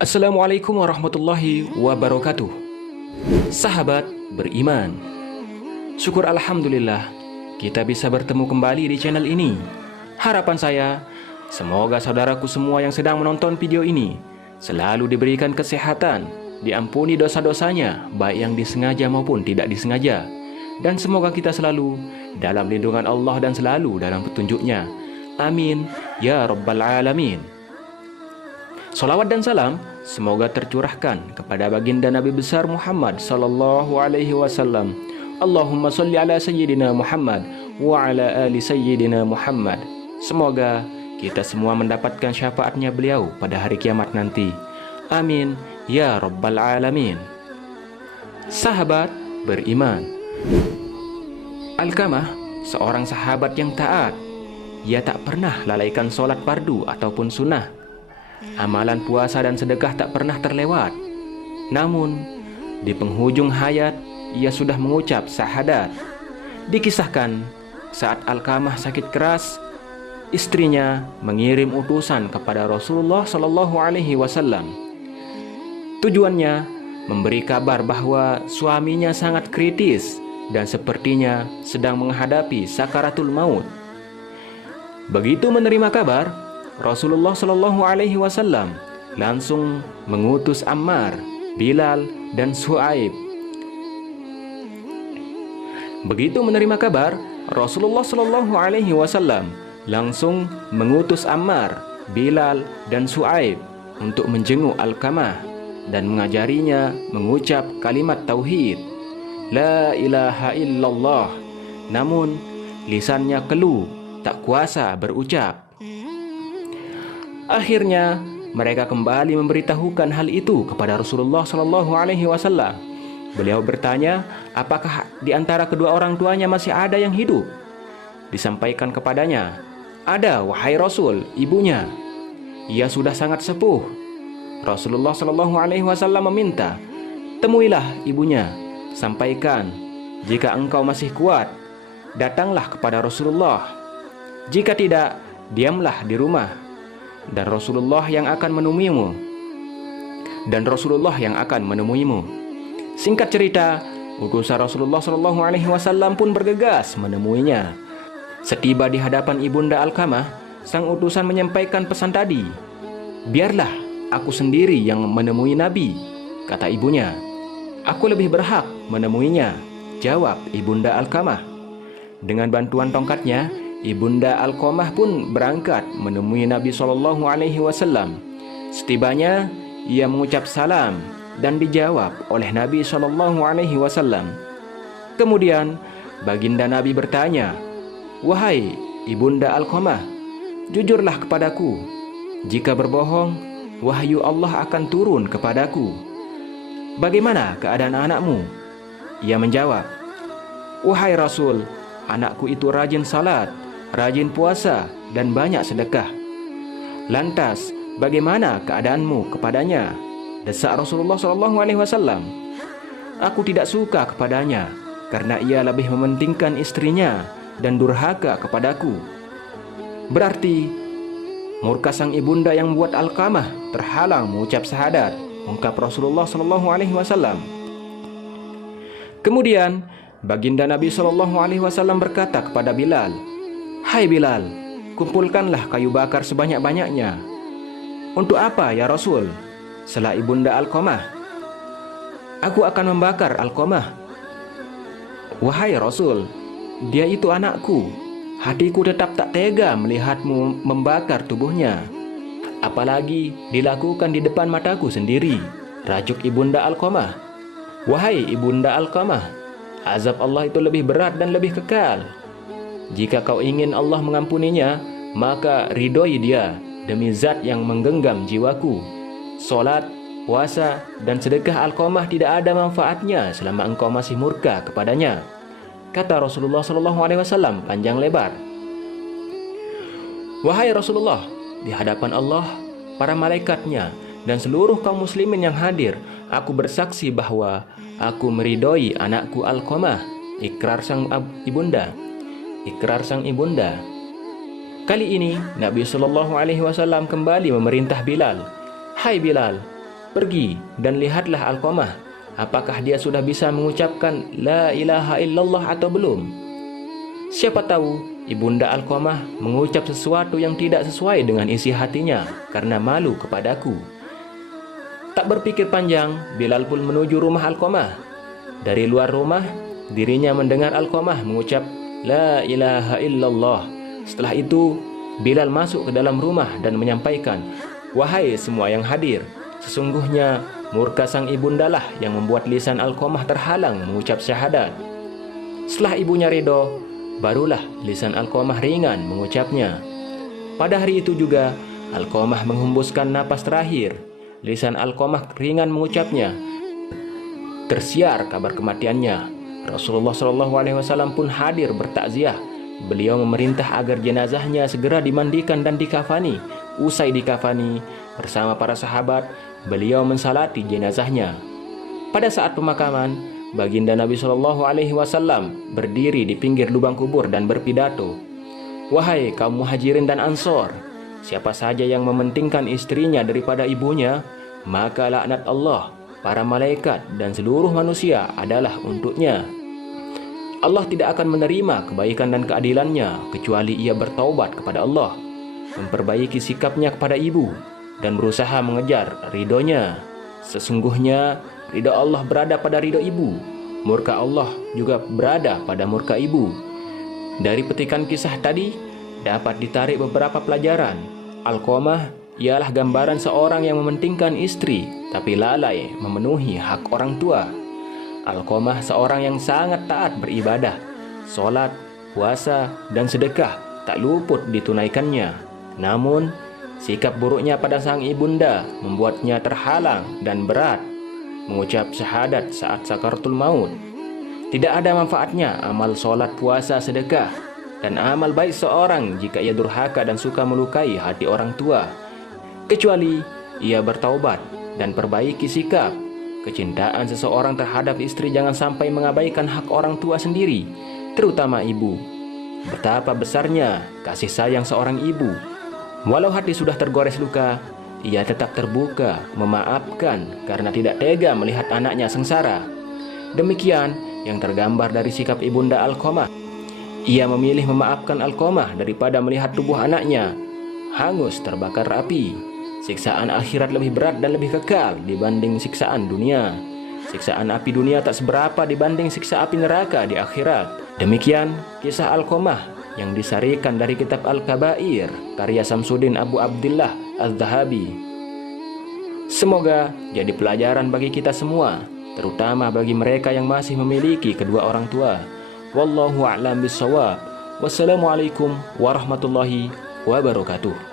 Assalamualaikum warahmatullahi wabarakatuh. Sahabat beriman, syukur alhamdulillah kita bisa bertemu kembali di channel ini. Harapan saya, semoga saudaraku semua yang sedang menonton video ini selalu diberikan kesehatan, diampuni dosa-dosanya, baik yang disengaja maupun tidak disengaja. Dan semoga kita selalu dalam lindungan Allah dan selalu dalam petunjuknya. Amin ya rabbal alamin. Salawat dan salam semoga tercurahkan kepada baginda Nabi besar Muhammad sallallahu alaihi wasallam. Allahumma sholli ala sayyidina Muhammad wa ala ali sayyidina Muhammad. Semoga kita semua mendapatkan syafaatnya beliau pada hari kiamat nanti. Amin ya rabbal alamin. Sahabat beriman, Alkamah seorang sahabat yang taat. Ia tak pernah lalaikan solat fardu ataupun sunnah. Amalan puasa dan sedekah tak pernah terlewat. Namun, di penghujung hayat, ia sudah mengucap syahadat. Dikisahkan, saat Alkamah sakit keras, istrinya mengirim utusan kepada Rasulullah Shallallahu Alaihi Wasallam. Tujuannya memberi kabar bahwa suaminya sangat kritis dan sepertinya sedang menghadapi sakaratul maut. Begitu menerima kabar, Rasulullah Shallallahu Alaihi Wasallam langsung mengutus Ammar, Bilal, dan Su'aib. Begitu menerima kabar, Rasulullah Shallallahu Alaihi Wasallam langsung mengutus Ammar, Bilal, dan Su'aib untuk menjenguk Alkamah dan mengajarinya mengucap kalimat tauhid, La ilaha illallah. Namun lisannya keluh, tak kuasa berucap. Akhirnya mereka kembali memberitahukan hal itu kepada Rasulullah Shallallahu Alaihi Wasallam. Beliau bertanya, apakah di antara kedua orang tuanya masih ada yang hidup? Disampaikan kepadanya, ada wahai Rasul, ibunya. Ia sudah sangat sepuh. Rasulullah Shallallahu Alaihi Wasallam meminta, temuilah ibunya, sampaikan, jika engkau masih kuat, datanglah kepada Rasulullah. Jika tidak, diamlah di rumah. Dan Rasulullah yang akan menemuimu. Singkat cerita, utusan Rasulullah Shallallahu Alaihi Wasallam pun bergegas menemuinya. Setiba di hadapan ibunda Alkamah, sang utusan menyampaikan pesan tadi. Biarlah aku sendiri yang menemui Nabi, kata ibunya. Aku lebih berhak menemuinya, jawab ibunda Alkamah. Dengan bantuan tongkatnya, ibunda Alkamah pun berangkat menemui Nabi Shallallahu Alaihi Wasallam. Setibanya, ia mengucap salam dan dijawab oleh Nabi Shallallahu Alaihi Wasallam. Kemudian, baginda Nabi bertanya, wahai ibunda Alkamah, jujurlah kepadaku. Jika berbohong, wahyu Allah akan turun kepadaku. Bagaimana keadaan anakmu? Ia menjawab, wahai Rasul, anakku itu rajin salat, rajin puasa, dan banyak sedekah. Lantas, bagaimana keadaanmu kepadanya? Desak Rasulullah SAW. Aku tidak suka kepadanya, karena ia lebih mementingkan istrinya dan durhaka kepadaku. Berarti, murka sang ibunda yang membuat Alkamah terhalang mengucap syahadat, ungkap Rasulullah SAW. Kemudian, baginda Nabi SAW berkata kepada Bilal, hai Bilal, kumpulkanlah kayu bakar sebanyak-banyaknya. Untuk apa ya Rasul? Sela ibunda Alkamah. Aku akan membakar Alkamah. Wahai Rasul, dia itu anakku. Hatiku tetap tak tega melihatmu membakar tubuhnya. Apalagi dilakukan di depan mataku sendiri, rajuk ibunda Alkamah. Wahai ibunda Alkamah, azab Allah itu lebih berat dan lebih kekal. Jika kau ingin Allah mengampuninya, maka ridhoi dia demi zat yang menggenggam jiwaku. Solat, puasa, dan sedekah Alkamah tidak ada manfaatnya selama engkau masih murka kepadanya, kata Rasulullah SAW panjang lebar. Wahai Rasulullah, di hadapan Allah, para malaikatnya, dan seluruh kaum muslimin yang hadir, aku bersaksi bahwa aku meridhoi anakku Alkamah. Ikrar sang ibunda. Kali ini Nabi Shallallahu Alaihi Wasallam kembali memerintah Bilal, hai Bilal, Pergi dan lihatlah Alqamah, apakah dia sudah bisa mengucapkan la ilaha illallah atau belum. Siapa tahu Ibunda Alqamah mengucap sesuatu yang tidak sesuai dengan isi hatinya karena malu kepadaku. Tak berpikir panjang, Bilal pun menuju rumah Alqamah. Dari luar rumah, dirinya mendengar Alqamah mengucap la ilaha illallah. Setelah itu, Bilal masuk ke dalam rumah dan menyampaikan, "Wahai semua yang hadir, sesungguhnya murka sang ibundalah yang membuat lisan Alqamah terhalang mengucap syahadat." Setelah ibunya ridho, barulah lisan Alqamah ringan mengucapnya. Pada hari itu juga, Alqamah menghembuskan napas terakhir. Lisan Alqamah ringan mengucapnya. Tersiar kabar kematiannya. Rasulullah SAW pun hadir bertakziah. Beliau memerintah agar jenazahnya segera dimandikan dan dikafani. Usai dikafani, bersama para sahabat, beliau mensalati jenazahnya. Pada saat pemakaman, baginda Nabi SAW berdiri di pinggir lubang kubur dan berpidato, "Wahai kaum muhajirin dan ansor, siapa saja yang mementingkan istrinya daripada ibunya, maka laknat Allah, para malaikat dan seluruh manusia adalah untuknya. Allah tidak akan menerima kebaikan dan keadilannya kecuali ia bertaubat kepada Allah, memperbaiki sikapnya kepada ibu, dan berusaha mengejar ridhonya. Sesungguhnya ridho Allah berada pada ridho ibu, murka Allah juga berada pada murka ibu." Dari petikan kisah tadi dapat ditarik beberapa pelajaran. Alqamah ialah gambaran seorang yang mementingkan istri tapi lalai memenuhi hak orang tua. Alqamah seorang yang sangat taat beribadah, sholat, puasa, dan sedekah tak luput ditunaikannya. Namun, sikap buruknya pada sang ibunda membuatnya terhalang dan berat mengucap syahadat saat sakaratul maut. Tidak ada manfaatnya amal sholat, puasa, sedekah, dan amal baik seorang jika ia durhaka dan suka melukai hati orang tua, kecuali ia bertaubat dan perbaiki sikap. Kecintaan seseorang terhadap istri jangan sampai mengabaikan hak orang tua sendiri, terutama ibu. Betapa besarnya kasih sayang seorang ibu. Walau hati sudah tergores luka, ia tetap terbuka, memaafkan karena tidak tega melihat anaknya sengsara. Demikian yang tergambar dari sikap ibunda Alqamah. Ia memilih memaafkan Alqamah daripada melihat tubuh anaknya hangus terbakar api. Siksaan akhirat lebih berat dan lebih kekal dibanding siksaan dunia. Siksaan api dunia tak seberapa dibanding siksa api neraka di akhirat. Demikian kisah Alqamah yang disarikan dari kitab Al-Kabair karya Samsuddin Abu Abdillah Az-Zahabi. Semoga jadi pelajaran bagi kita semua, terutama bagi mereka yang masih memiliki kedua orang tua. Wallahu a'lam bishawab. Wassalamualaikum warahmatullahi wabarakatuh.